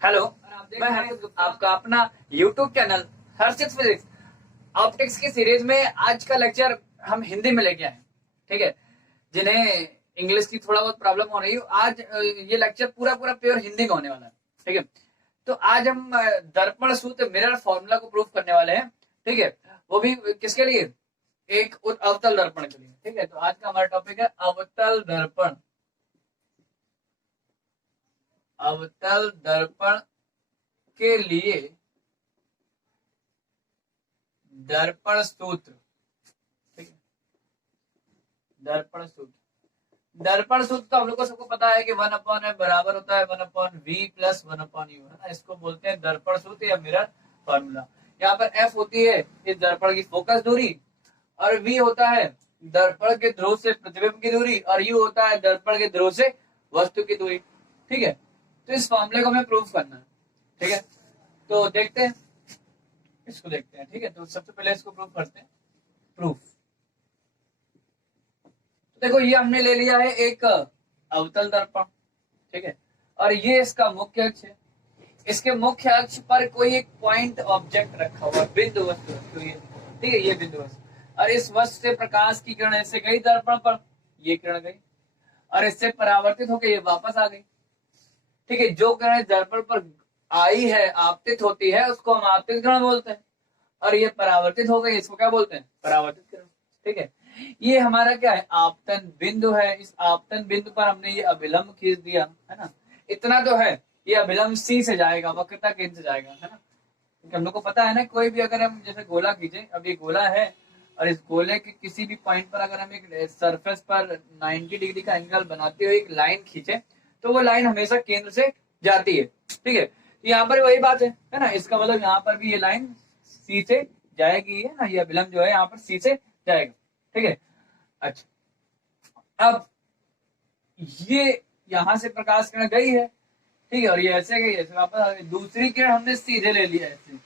Hello, मैं हर्षित गुप्ता, आपका अपना यूट्यूब चैनल हर्षित फिजिक्स ऑप्टिक्स की सीरीज में आज का लेक्चर हम हिंदी में लेके आए हैं। ठीक है, जिन्हें इंग्लिश की थोड़ा बहुत प्रॉब्लम हो रही है, आज ये लेक्चर पूरा पूरा प्योर हिंदी में होने वाला है। ठीक है, तो आज हम दर्पण सूत्र मिरर फॉर्मूला को प्रूफ करने वाले हैं। ठीक है, वो भी किसके लिए? एक अवतल दर्पण के लिए। ठीक है, तो आज का हमारा टॉपिक है अवतल दर्पण। अवतल दर्पण के लिए दर्पण सूत्र। ठीक है, दर्पण सूत्र तो हम लोग को सबको पता है कि 1/f बराबर होता है 1/v प्लस 1/u, है ना। इसको बोलते हैं दर्पण सूत्र या मिरर फॉर्मूला। यहाँ पर f होती है इस दर्पण की फोकस दूरी, और v होता है दर्पण के ध्रुव से प्रतिबिंब की दूरी, और u होता है दर्पण के ध्रुव से वस्तु की दूरी। ठीक है, तो इस फॉर्मूले को हमें प्रूफ करना है। ठीक है, तो देखते हैं, इसको देखते हैं। ठीक है, तो सबसे पहले इसको प्रूफ करते हैं। प्रूफ, तो देखो ये हमने ले लिया है एक अवतल दर्पण। ठीक है, और ये इसका मुख्य अक्ष है। इसके मुख्य अक्ष पर कोई एक पॉइंट ऑब्जेक्ट रखा हुआ, बिंदु वस्तु रखी हुई है। ठीक है, ये बिंदु वस्तु, और इस वस्तु से प्रकाश की किरण ऐसे गई दर्पण पर, ये किरण गई और इससे परावर्तित होकर ये वापस आ गई। ठीक है, जो किरण दर्पण पर आई है, आपतित होती है, उसको हम आपतित किरण बोलते हैं, और ये परावर्तित हो गई, इसको क्या बोलते हैं? परावर्तित किरण। ठीक है, ये हमारा क्या है? आपतन बिंदु है। इस आपतन बिंदु पर हमने ये अभिलंब खींच दिया, है ना। इतना तो है, ये अभिलंब सी से जाएगा, वक्रता केंद्र से जाएगा, है ना। क्योंकि हम लोग को पता है ना, कोई भी अगर हम जैसे गोला खींचे, अब ये गोला है और इस गोले के किसी भी पॉइंट पर अगर हम एक सरफेस पर 90 डिग्री का एंगल बनाते हुए एक लाइन खींचे, तो वो लाइन हमेशा केंद्र से जाती है। ठीक है, यहाँ पर वही बात है ना। इसका मतलब यहाँ पर भी ये लाइन सी से जाएगी, है ना। ये अभिलंब जो है यहाँ पर सी से जाएगा। ठीक है, अच्छा, अब ये यहां से प्रकाश किरण गई है, ठीक है, और ये ऐसे गई, ऐसे वापस आ गई। दूसरी किरण हमने सीधे ले लिया ऐसे।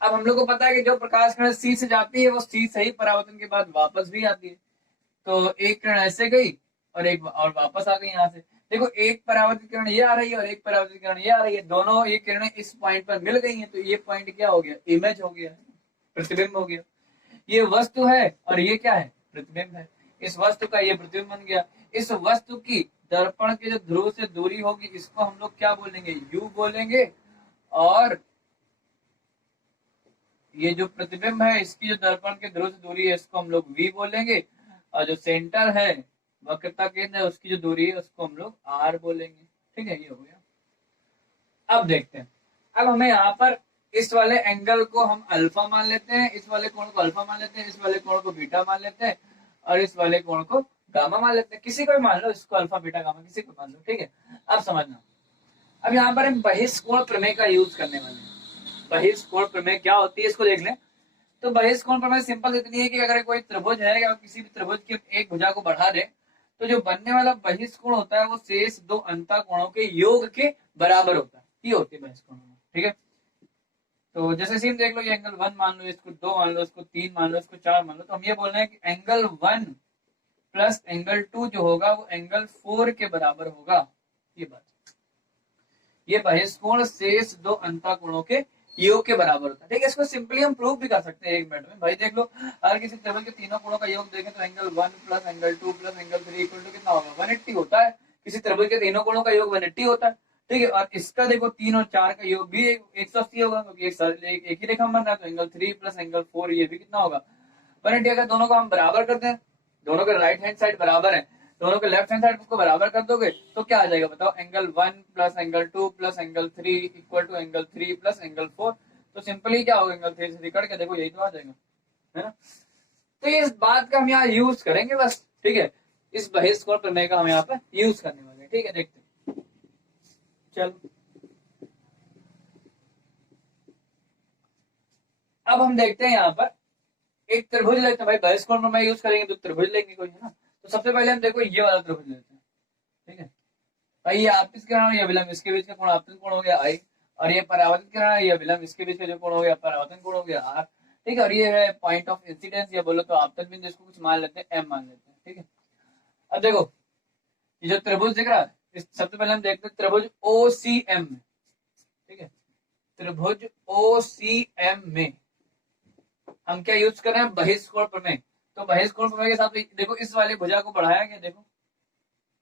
अब हम लोग को पता है कि जो प्रकाश किरण सी से जाती है वो सी से ही परावर्तन के बाद वापस भी आती है। तो एक किरण ऐसे गई और एक और वापस आ गई यहाँ से। देखो, एक परावर्तित किरण ये आ रही है और एक परावर्तित किरण ये आ रही है, दोनों ये किरणें इस पॉइंट पर मिल गई हैं, तो ये पॉइंट क्या हो गया? इमेज हो गया, प्रतिबिंब हो गया। ये वस्तु है और ये क्या है? प्रतिबिंब है। इस वस्तु का ये प्रतिबिंब बन गया। इस वस्तु की दर्पण के जो ध्रुव से दूरी होगी, इसको हम लोग क्या बोलेंगे? u बोलेंगे। और ये जो प्रतिबिंब है, इसकी जो दर्पण के ध्रुव से दूरी है, इसको हम लोग v बोलेंगे। और जो सेंटर है, वक्रता केंद्र है, उसकी जो दूरी है, उसको हम लोग r बोलेंगे। ठीक है, ये हो गया। अब देखते हैं, अब हमें यहाँ पर इस वाले एंगल को हम अल्फा मान लेते हैं, इस वाले कोण को अल्फा मान लेते हैं, इस वाले कोण को बीटा मान लेते हैं, और इस वाले कोण को गामा मान लेते हैं। किसी को भी मान लो, इसको अल्फा बीटा गामा किसी को मान लो। ठीक है, अब समझना, अब यहाँ पर हम बहिष्कोण प्रमेय का यूज करने वाले हैं। बहिष्कोण प्रमेय क्या होती है, इसको देख लें। तो बहिष्कोण प्रमेय सिंपल इतनी है कि अगर कोई त्रिभुज है या किसी भी त्रिभुज की एक भुजा को बढ़ा दे, तो जो बनने वाला बहिष्कोण होता है वो शेष दो अंतःकोणों के योग के बराबर होता है। ये होती है बहिष्कोण। ठीक है, तो जैसे सीन देख लो, ये एंगल 1 मान लो, इसको 2 मान लो, इसको 3 मान लो, इसको 4 मान लो, तो हम ये बोल रहे हैं कि एंगल 1 प्लस एंगल 2 जो होगा वो एंगल 4 के बराबर होगा। ये बात, ये बहिष्कोण शेष दो अंतःकोणों के योग के बराबर होता है। ठीक है, इसको सिंपली हम प्रूव भी कर सकते हैं 1 मिनट में। भाई देख लो, अगर किसी त्रिभुज के तीनों कोणों का योग देखें तो angle 1 plus angle 2 plus angle 3 equal to कितना होगा? 180 होता है। किसी त्रिभुज के तीनों कोणों का योग 180 होता है। ठीक है, और इसका देखो 3 और 4 का योग भी 180 होगा, क्योंकि एक ही रेखा बन रहा है। तो एंगल 3 प्लस एंगल 4 ये भी कितना होगा? 180। अगर दोनों को हम बराबर करते हैं, दोनों के राइट हैंड साइड बराबर है, दोनों के लेफ्ट हैंड साइड को बराबर कर दोगे तो क्या आ जाएगा? बताओ, angle 1 plus angle 2 plus angle 3 equal to angle 3 plus angle 4। तो सिंपली क्या होगा? एंगल 3 से कट के देखो, यही तो आ जाएगा, है ना। तो ये इस बात का हम यहाँ यूज करेंगे बस। ठीक है, इस बहिष्कोण प्रमेय का हम यहाँ पर यूज करने वाले हैं। ठीक है, देखते हैं, चलो अब हम देखते हैं यहाँ पर एक त्रिभुज लेते हैं। भाई बहिष्कोण प्रमेय यूज करेंगे तो त्रिभुज लेंगे कोई, है ना। तो सबसे पहले हम देखो ये वाला त्रिभुज लेते हैं। ठीक है भाई, ये आपतित किरण, ये विलंब, इसके बीच का कोण आपतित कोण हो गया आई, और ये परावर्तित किरण, ये विलंब, इसके बीच का जो कोण हो गया परावर्तन कोण हो गया आर। ठीक है, और ये है पॉइंट ऑफ इंसिडेंस, या बोलो तो आपतन बिंदु, इसको कुछ मान लेते हैं एम मान लेते हैं। ठीक है, अब देखो ये जो त्रिभुज दिख रहा है, इस सबसे पहले हम देखते हैं त्रिभुज ओ सी एम। ठीक है। त्रिभुज OCM में हम क्या यूज कर रहे हैं, बहिष्कोण प्रमेय। तो बहिष्कोण प्रमेय के साथ देखो इस वाली भुजा को बढ़ाया गया, देखो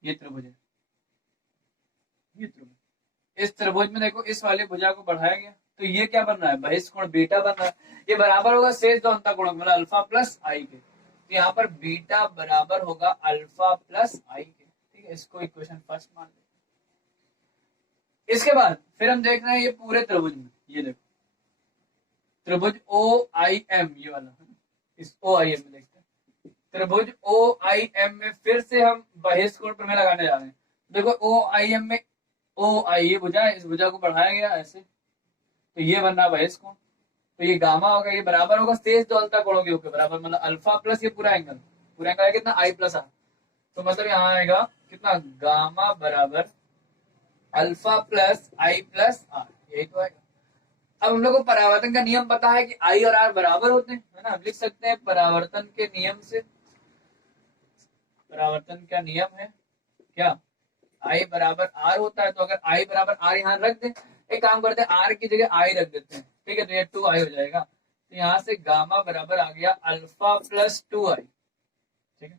ये त्रिभुज है, ये त्रिभुज, इस त्रिभुज में देखो इस वाली भुजा को बढ़ाया गया, तो ये क्या बन रहा है, बहिष्कोण बीटा बन रहा है। ये बराबर होगा शेष दो अंतःकोणों मतलब अल्फा प्लस आई के। तो यहाँ पर बीटा बराबर होगा अल्फा प्लस आई के, ठीक है। इसको इक्वेशन फर्स्ट मान लेते हैं। इसके बाद फिर हम देख रहे हैं ये पूरे त्रिभुज में, ये देखो त्रिभुज OIM, ये वाला इस OIM में देखते हैं। त्रिभुज OIM में फिर से हम बहिष्कोण प्रमेय लगाने जा रहे हैं। देखो OIM में OI ये भुजा है, इस भुजा को बढ़ाया गया ऐसे, तो ये बन रहा बहिष्कोण। तो ये गामा होगा, ये बराबर होगा शेष दो अंतःकोणों के होकर बराबर, मतलब अल्फा प्लस ये पूरा एंगल है कितना, I प्लस आर। तो मतलब यहाँ आएगा कितना, गामा बराबर alpha plus I plus R, यही तो आएगा। अब हम लोग को परावर्तन का नियम पता है कि I और R बराबर होते हैं, है ना। हम लिख सकते हैं परावर्तन के नियम से, परावर्तन का नियम है क्या, I बराबर R होता है। तो अगर I बराबर R यहाँ रख दें, एक काम करते हैं R की जगह I रख देते हैं, ठीक है। तो ये 2I हो जाएगा। तो यहाँ से गामा बराबर आ गया अल्फा प्लस 2I, ठीक है,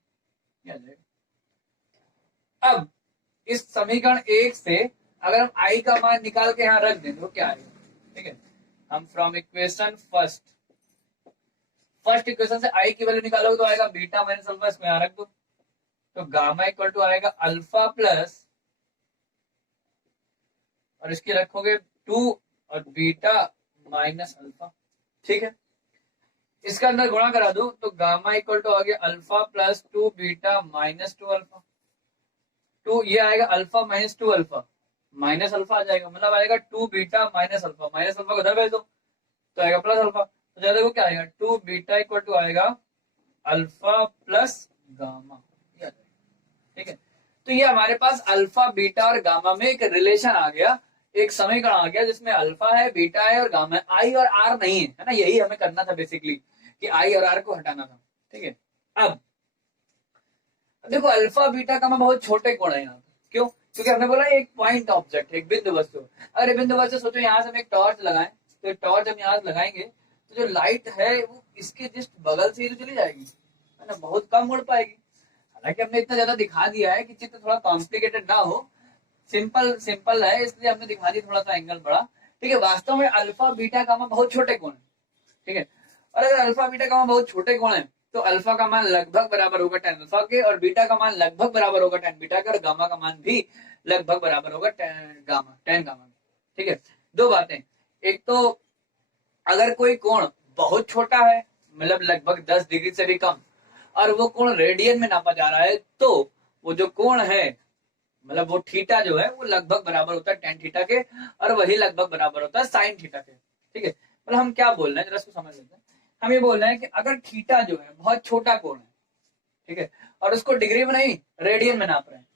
ये आ जाएगा। अब इस समीकरण 1 से अगर हम I का मान निकाल के यहाँ रख दें तो क्या आएगा, ठीक है। हम फ्रॉम इक्वेशन फर्स्ट इक्वेशन से I की वैल्यू निकालोगे तो आएगा बीटा माइनस अल्फा, इसको यहाँ रख दो। तो गामा इक्वल टू आएगा अल्फा प्लस, और इसकी रखोगे 2 और बीटा माइनस अल्फा, ठीक है। इसका अंदर गुणा करा दो तो गामा इक्वल टू आ गया alpha plus 2 beta minus 2 alpha. 2 ये आएगा alpha minus 2 alpha, minus alpha आ जाएगा, मतलब आएगा 2 beta minus alpha, minus alpha को उधर भेज दो तो आएगा प्लस अल्फा। तो ज्यादा वो क्या आएगा, 2 बीटा इक्वल टू आएगा अल्फा प्लस गामा, ठीक है। तो ये हमारे पास अल्फा बीटा और गामा में एक रिलेशन आ गया, एक समीकरण आ गया जिसमें अल्फा है, बीटा है और गामा है, आई और आर नहीं है, है ना। यही हमें करना था बेसिकली, कि आई और आर को हटाना था, ठीक है। अब देखो अल्फा बीटा गामा बहुत छोटे कोण है यहाँ पे, क्यों, क्योंकि हमने बोला एक पॉइंट ऑब्जेक्ट, एक बिंदु वस्तु। अगर बिंदु वस्तु सोचो यहाँ से हम एक टॉर्च लगाएं, तो टॉर्च हम यहाँ से लगाएंगे तो जो लाइट है वो इसके जस्ट बगल से ही तो चली जाएगी, है ना, बहुत कम उड़ पाएगी। हालांकि हमने इतना ज्यादा दिखा दिया है कि चित्र थोड़ा कॉम्प्लिकेटेड ना हो, सिंपल सिंपल है, इसलिए हमने दिखा दिया थोड़ा सा एंगल बड़ा, ठीक है। वास्तव में अल्फा बीटा गामा बहुत छोटे कोण है, ठीक है। और अगर अल्फा बीटा गामा बहुत छोटे कोण है तो अल्फा का मान लगभग बराबर होगा tan अल्फा के, और बीटा का मान लगभग बराबर होगा tan बीटा के, और गामा का मान भी लगभग बराबर होगा tan गामा के, ठीक है। दो बातें, एक तो अगर कोई कोण बहुत छोटा है, मतलब लगभग 10 डिग्री से भी कम, और वो कोण रेडियन में नापा जा रहा है, तो वो जो कोण है मतलब वो थीटा जो है वो लगभग बराबर होता है tan थीटा के, और वही लगभग बराबर होता है sin थीटा के, ठीक है। मतलब हम क्या बोल रहे हैं जरा इसको समझ लेते हैं। हम ये बोल रहे हैं कि अगर थीटा जो है बहुत छोटा कोण है, ठीक है, और उसको डिग्री में नहीं रेडियन में नाप रहे हैं,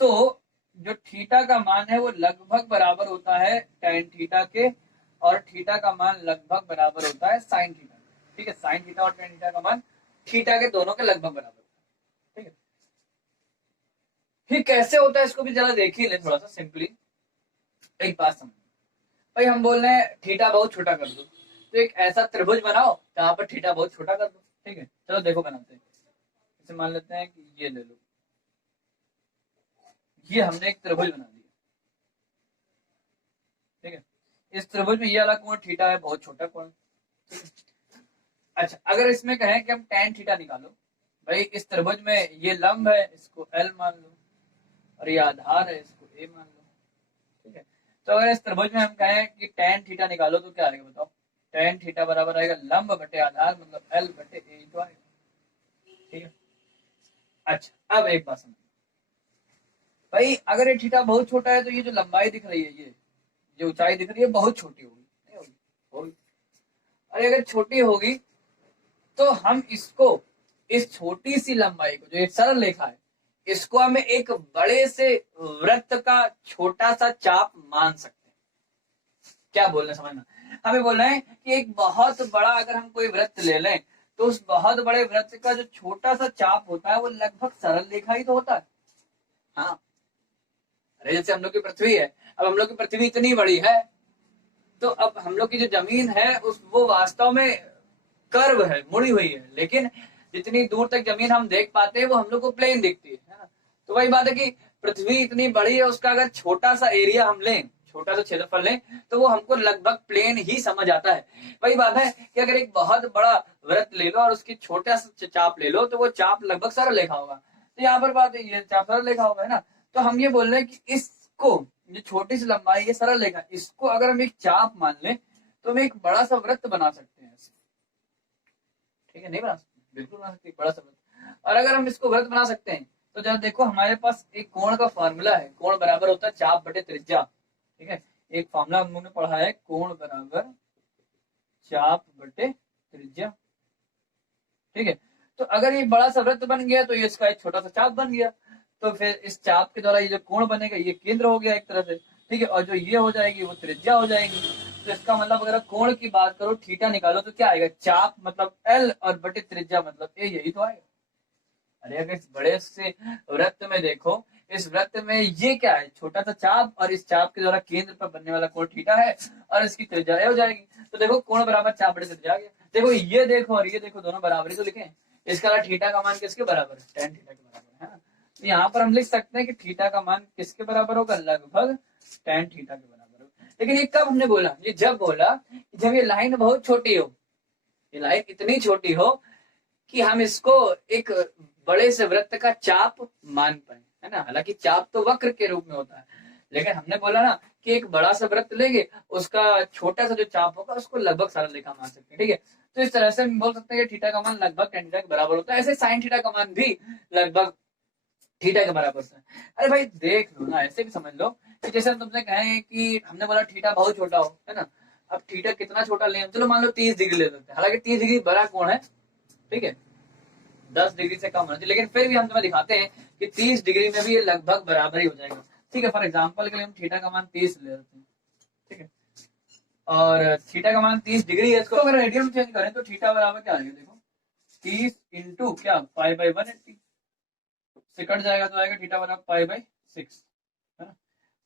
तो जो थीटा का मान है वो लगभग बराबर होता है tan थीटा के, और थीटा का मान लगभग बराबर होता है sin थीटा, ठीक है। sin थीटा और tan थीटा का मान थीटा के दोनों के लगभग बराबर होता है, ठीक है। फिर कैसे होता है इसको भी जरा देख ही ले थोड़ा सा सिंपली, एक बात समझ भाई। हम बोल रहे हैं थीटा बहुत छोटा कर दो, तो एक ऐसा त्रिभुज बनाओ जहां पर थीटा बहुत छोटा कर दो, ठीक है। चलो देखो बनाते हैं। इसे मान लेते हैं कि ये ले लो, ये हमने एक त्रिभुज बना दिया, ठीक है। इस त्रिभुज में ये वाला कोण थीटा है, बहुत छोटा कोण, ठीक है। अच्छा अगर इसमें कहें कि हम tan थीटा निकालो, भाई इस त्रिभुज में ये लंब है, इसको L मान लो, और ये आधार है, इसको A मान लो, ठीक है। तो अगर इस त्रिभुज में हम कहें कि tan थीटा निकालो तो क्या आएगा बताओ, tan थीटा बराबर आएगा लंब बटे आधार, मतलब L बटे A तो आएगा, ठीक है। अच्छा अब एक बात समझ भाई, अगर ये थीटा बहुत छोटा है तो ये जो लंबाई दिख रही है, ये जो ऊंचाई दिख रही है बहुत छोटी होगी, नहीं होगी, होगी। और अगर छोटी होगी तो हम इसको, इस छोटी सी लंबाई को जो एक सरल रेखा है, इसको हमें एक बड़े से वृत्त का छोटा सा चाप मान सकते हैं। क्या बोल रहे हैं समझना, हमें बोल रहे हैं कि एक बहुत बड़ा अगर हम कोई वृत्त ले लें तो उस बहुत बड़े वृत्त का जो छोटा सा चाप होता है वो लगभग सरल रेखा ही तो होता है। हाँ अरे जैसे हम लोग की पृथ्वी है, अब हम लोग की पृथ्वी इतनी बड़ी है, तो अब हम लोग की जो जमीन है उस वो वास्तव में कर्व है, मुड़ी हुई है, लेकिन जितनी दूर तक जमीन हम देख पाते हैं वो हम लोग को प्लेन दिखती है ना। तो वही बात है कि पृथ्वी इतनी बड़ी है, उसका अगर छोटा सा एरिया हम लें, छोटा सा क्षेत्रफल लें, तो वो हमको लगभग प्लेन ही समझ आता है। वही बात है कि अगर एक बहुत बड़ा वृत्त ले लो और उसकी छोटा सा चाप ले लो, तो वो चाप लगभग सरल रेखा होगा। तो यहाँ पर बात है, ये चाप सरल रेखा होगा, है ना। तो हम ये बोल रहे हैं कि इसको, जो छोटी सी लंबाई है सरल रेखा, इसको अगर हम एक चाप मान लें तो हम एक बड़ा सा वृत्त बना सकते हैं। ठीक है, नहीं बना सकते, बिल्कुल बना सकते, बड़ा सा वृत्त। और अगर हम इसको वृत्त बना सकते हैं तो जब देखो हमारे पास एक कोण का फॉर्मूला है, कोण बराबर होता है चाप बटे त्रिज्या। ठीक है, एक फॉर्मूला हम लोगों ने पढ़ा है, कोण बराबर चाप बटे त्रिज्या। ठीक है, तो अगर ये बड़ा सा वृत्त बन गया तो ये इसका एक छोटा सा चाप बन गया, तो फिर इस चाप के द्वारा ये जो कोण बनेगा ये केंद्र हो गया एक तरह से। ठीक है, और जो ये हो जाएगी वो त्रिज्या हो जाएगी। तो इसका मतलब अगर कोण की बात करो, थीटा निकालो, तो क्या आएगा, चाप मतलब एल और बटे त्रिज्या मतलब ए, यही तो आएगा। अरे अगर इस बड़े से वृत्त में देखो, इस वृत्त में ये क्या है, छोटा सा चाप, और इस चाप के द्वारा केंद्र पर बनने वाला कोण थीटा है, और इसकी त्रिज्या ए हो जाएगी। तो देखो कोण बराबर चाप बटे त्रिज्या आ गया। देखो ये देखो और ये देखो, दोनों बराबर ही तो लिखे। इसका थीटा का मान किसके बराबर है, tan थीटा के बराबर है ना। तो यहाँ पर हम लिख सकते हैं कि थीटा का मान किसके बराबर होगा, लगभग tan थीटा के बराबर होगा। लेकिन ये कब हमने बोला, ये जब बोला जब ये लाइन बहुत छोटी हो, ये लाइन इतनी छोटी हो कि हम इसको एक बड़े से वृत्त का चाप मान पाए, है ना। हालांकि चाप तो वक्र के रूप में होता है, लेकिन हमने बोला ना कि एक बड़ा सा वृत्त लेंगे, उसका छोटा सा जो चाप होगा उसको लगभग सरल रेखा मान सकते हैं। ठीक है, तो इस तरह से हम बोल सकते हैं कि थीटा का मान लगभग tan थीटा के बराबर होता है। ऐसे साइन थीटा का मान भी लगभग थीटा के बराबर होता है। अरे भाई देख लो ना, ऐसे भी समझ लो कि जैसे हम तुमसे कहें कि हमने बोला थीटा बहुत छोटा हो, है ना। अब थीटा कितना छोटा ले, चलो मान लो 30 डिग्री ले लेते हैं, हालांकि 30 डिग्री बड़ा कोण है, ठीक है, 10 डिग्री से कम होना चाहिए, लेकिन फिर भी हम तुम्हें दिखाते हैं कि 30 डिग्री में भी ये लगभग बराबर ही हो जाएगा। ठीक है, फॉर एग्जांपल के लिए हम थीटा का मान 30 ले लेते हैं। ठीक है, और थीटा का मान 30 डिग्री है, इसको अगर रेडियन में चेंज करें तो थीटा बराबर क्या आएगा, देखो 30 इंटू क्या, पाई बाई 180 से कट जाएगा तो आएगा थीटा बराबर पाई बाई 6, है ना।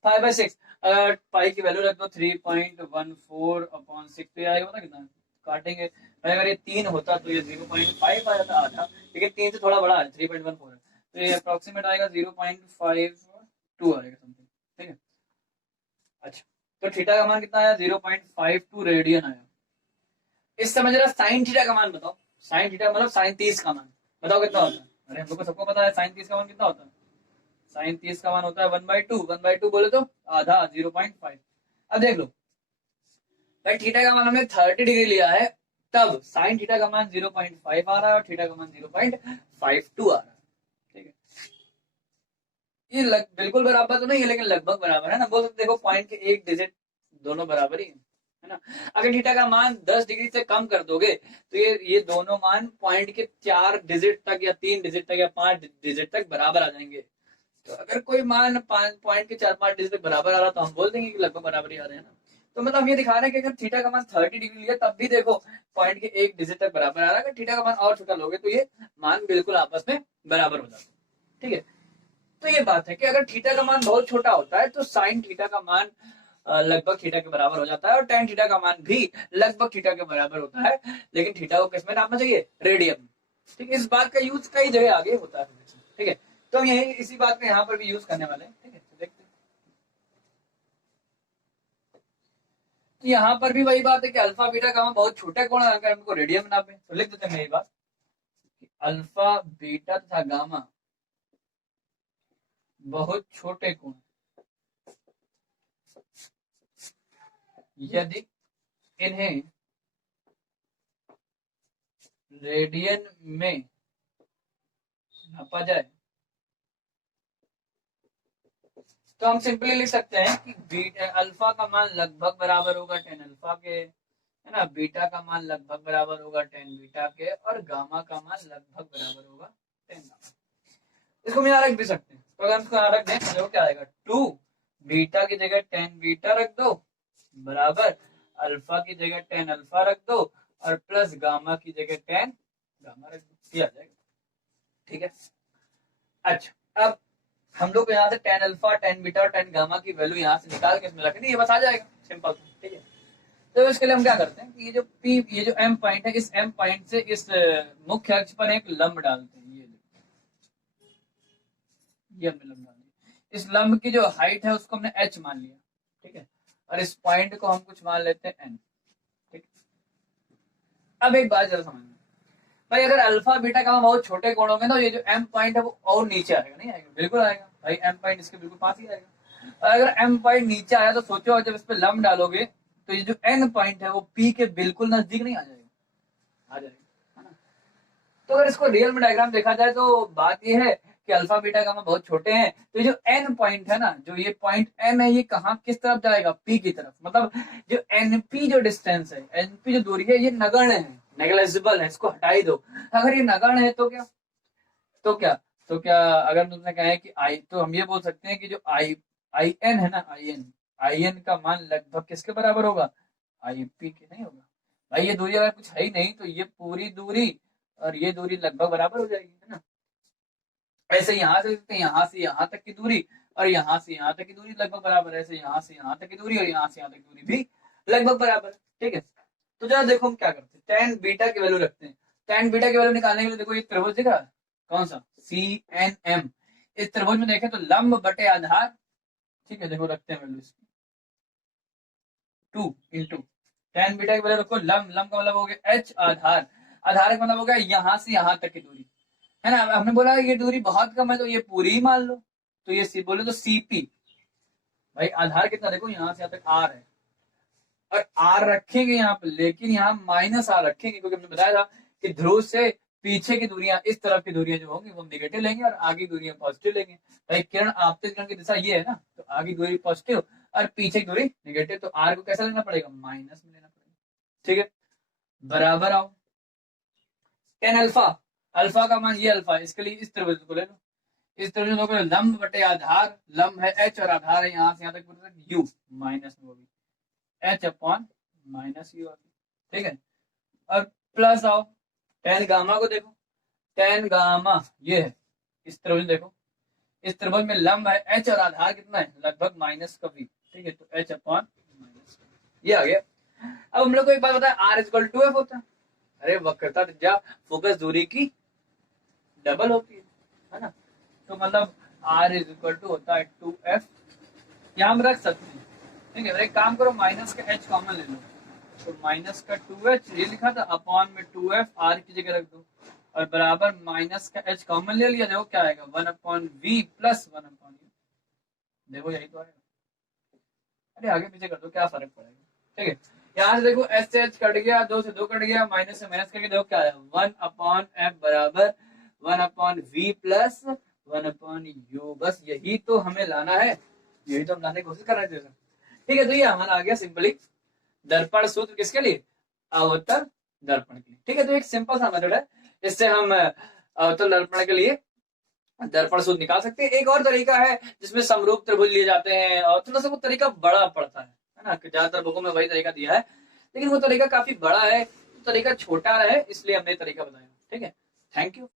पाई बाई 6, अगर पाई की वैल्यू रख दो 3.14 अपॉन 6, तो ये आएगा पता कितना, काटेंगे अगर ये 3 होता तो ये 0.5 आ जाता आधा, लेकिन 3 से थोड़ा बड़ा है, 3.14 है, तो ये अप्रोक्सीमेट आएगा 0.52 आएगा समथिंग। ठीक है, अच्छा, तो थीटा का मान कितना आया, 0.52 रेडियन आया। इस समय जरा साइन थीटा का मान बताओ, साइन थीटा मतलब साइन 30 का मान बताओ कितना होता है। अरे हम लोग को सबको पता है साइन 30 का मान कितना होता है, साइन 30 का मान होता है 1/2, 1/2 बोले तो आधा, 0.5। अब देख लो भाई, थीटा का मान हमने 30 डिग्री लिया है, तब साइन थीटा का मान 0.5 आ रहा है और थीटा का मान 0.52 आ रहा है। ठीक है, ये बिल्कुल बराबर तो नहीं है, लेकिन लगभग बराबर है ना, बोल सकते देखो पॉइंट के एक डिजिट दोनों बराबर ही है ना। अगर थीटा का मान 10 डिग्री से कम कर दोगे तो ये दोनों मान पॉइंट के 4 डिजिट तक या 3 डिजिट तक या 5 डिजिट तक बराबर आ जाएंगे। तो अगर कोई मान पॉइंट के 4-5 डिजिट तक बराबर आ रहा तो हम बोल देंगे कि लगभग बराबर ही आ रहे हैं ना। तो मतलब हम ये दिखा रहे हैं कि अगर थीटा का मान 30 डिग्री लिया तब भी देखो पॉइंट के एक डिजिट तक बराबर आ रहा है, अगर थीटा का मान और छोटा लोगे तो ये मान बिल्कुल आपस में बराबर हो जाता है। ठीक है, तो ये बात है कि अगर थीटा का मान बहुत छोटा होता है तो साइन थीटा का मान लगभग थीटा के बराबर हो जाता है, और tan थीटा का मान भी लगभग थीटा के बराबर होता है, लेकिन थीटा को किस में नापना चाहिए, रेडियन। ठीक है, इस बात का यूज कई जगह आगे होता है। ठीक है, तो हम यही इसी बात में यहाँ पर भी यूज करने वाले हैं। ठीक है, तो देखते हैं, तो यहाँ पर भी वही बात है कि अल्फा बीटा का मान बहुत छोटे कोण है, अगर हमको रेडियन में नापे तो लिख देते हैं यही बात, अल्फा बीटा तथा गामा बहुत छोटे कोण, यदि इन्हें रेडियन में नापा जाए तो हम सिंपली लिख सकते हैं कि बीटा अल्फा का मान लगभग बराबर होगा tan अल्फा के, है ना, बीटा का मान लगभग बराबर होगा tan बीटा के, और गामा का मान लगभग बराबर होगा tan गामा। इसको हम यहाँ रख भी सकते हैं, तो अगर हम इसको यहाँ रख दें तो क्या आएगा, 2 बीटा की जगह tan बीटा रख दो बराबर अल्फा की जगह tan अल्फा रख दो और प्लस गामा की जगह tan गामा रख दो, ये आ जाएगा। ठीक है, अच्छा, अब हम लोग को यहाँ से tan अल्फा tan बीटा और tan गामा की वैल्यू यहाँ से निकाल के इसमें रखनी, ये बस आ जाएगा सिंपल। ठीक है, तो इसके लिए हम क्या करते हैं कि ये जो एम पॉइंट है, इस एम पॉइंट से इस मुख्य अक्ष पर एक लंब डालते हैं। ये हमने लंब डाल दिया। इस लंब की जो हाइट है उसको हमने h मान लिया, ठीक है, और इस पॉइंट को हम कुछ मान लेते हैं n, ठीक। अब एक बात जरा समझ में भाई, अगर अल्फा बीटा का बहुत छोटे कोण होंगे ना, ये जो एम पॉइंट है वो और नीचे आएगा, नहीं आएगा? बिल्कुल आएगा भाई, एम पॉइंट इसके बिल्कुल पास ही आएगा। और अगर एम पॉइंट नीचे आया तो सोचो, जब इस पे लंब डालोगे तो ये जो एन पॉइंट है वो पी के बिल्कुल नजदीक नहीं आ जाएगा, आ जाएगा, है ना। तो अगर इसको रियल में डायग्राम देखा जाए तो बात ये है कि अल्फा बीटा गामा बहुत छोटे हैं, तो ये जो एन पॉइंट है ना, जो ये पॉइंट एम है, ये कहाँ किस तरफ जाएगा? पी की तरफ। मतलब जो एनपी जो डिस्टेंस है, एनपी जो दूरी है, ये नगण्य है, नेग्लिजिबल है, इसको हटा ही दो। अगर ये नगण्य है तो क्या, तो क्या, तो क्या अगर तुमने कहा है कि आई, तो हम ये बोल सकते हैं कि जो आई एन है ना, आई एन का मान लगभग किसके बराबर होगा? आई पी के नहीं होगा भाई। ये दूरी अगर कुछ है ही नहीं तो ये पूरी दूरी और ये दूरी लगभग बराबर हो जाएगी, है ना। ऐसे यहाँ से यहाँ से यहाँ तक की दूरी और यहाँ से यहाँ तक की दूरी लगभग बराबर है, ऐसे यहाँ से यहाँ तक की दूरी और यहाँ से यहाँ तक की दूरी भी लगभग बराबर है, ठीक है। तो जरा देखो हम क्या करते हैं, टेन बीटा की वैल्यू रखते हैं। टेन बीटा की वैल्यू निकालने के लिए देखो, ये त्रिभुज दिख रहा है, कौन सा? C N M. इस त्रिभुज में देखें तो लंब बटे आधार, ठीक है, देखो रखते हैं वैल्यू इसकी 2 इंटू टेन बीटा की वैल्यू रखो, लंब का मतलब हो गया एच, आधार का मतलब हो गया यहाँ से यहाँ तक की दूरी, है ना। हमने बोला ये दूरी बहुत कम है तो ये पूरी ही मान लो, तो ये सी बोले तो सीपी भाई। आधार कितना देखो, यहाँ से यहाँ तक आर है, और आर रखेंगे यहाँ पे, लेकिन यहाँ माइनस आर रखेंगे क्योंकि हमने बताया था कि ध्रुव से पीछे की दूरियां, इस तरफ की दूरियां जो होंगी वो नेगेटिव लेंगे और आगे दूरियां पॉजिटिव लेंगे। भाई किरण आपतित किरण की दिशा ये है ना, तो आगे दूरी पॉजिटिव और पीछे की दूरी नेगेटिव, तो आर को कैसा लेना पड़ेगा? माइनस में लेना पड़ेगा, ठीक है। बराबर आओ टेन अल्फा, अल्फा का मान ये अल्फा, इसके लिए इस त्रिभुज को ले लो, इस त्रिभुज को लंब बटे आधार, लंब है एच और आधार है यहाँ से यहाँ तक यू, माइनस में होगी एच अपॉन माइनस यू, ठीक है। और प्लस आओ टेन गामा को देखो, टेन गामा ये है, इस त्रिभुज देखो, इस त्रिभुज में लंब है एच और आधार कितना है? लगभग माइनस का v, ठीक है, तो एच अपॉन माइनस, ये आ गया। अब हम लोग को एक बात बताया, आर इक्वल टू एफ होता है। अरे वक्रता त्रिज्या फोकस दूरी की डबल होती है ना, तो मतलब आर इज इक्वल टू होता है 2f, यहाँ हम रख सकते हैं, ठीक है। एक काम करो, माइनस का h कॉमन ले लो, तो माइनस का 2h ये लिखा था, अपॉन में 2f आर की जगह रख दो, और बराबर माइनस का h कॉमन ले लिया, देखो क्या आएगा? 1 upon v plus 1 upon u, देखो यही तो आएगा। अरे आगे पीछे कर दो, क्या फर्क पड़ेगा, ठीक है। यहाँ से देखो एच से एच कट गया, 2 से 2 कट गया, माइनस से माइनस करके देखो क्या आया? 1 अपॉन एफ बराबर 1 upon V plus 1 upon U. बस यही तो हमें लाना है, यही तो हम लाने की कोशिश कर रहे थे, ठीक है। तो ये हमारा आ गया सिंपली दर्पण सूत्र, किसके लिए? अवतल दर्पण के लिए, ठीक है। तो एक सिंपल सा मेथड है, इससे हम अवतल दर्पण के लिए दर्पण सूत्र निकाल सकते हैं। एक और तरीका है जिसमें समरूप त्रिभुज लिए जाते हैं, और थोड़ा सा वो तरीका बड़ा पड़ता है ना, ज्यादातर बुकों में वही तरीका दिया है, लेकिन वो तरीका काफी बड़ा है, तो तरीका छोटा है, इसलिए हमने तरीका बताया, ठीक है। Thank you.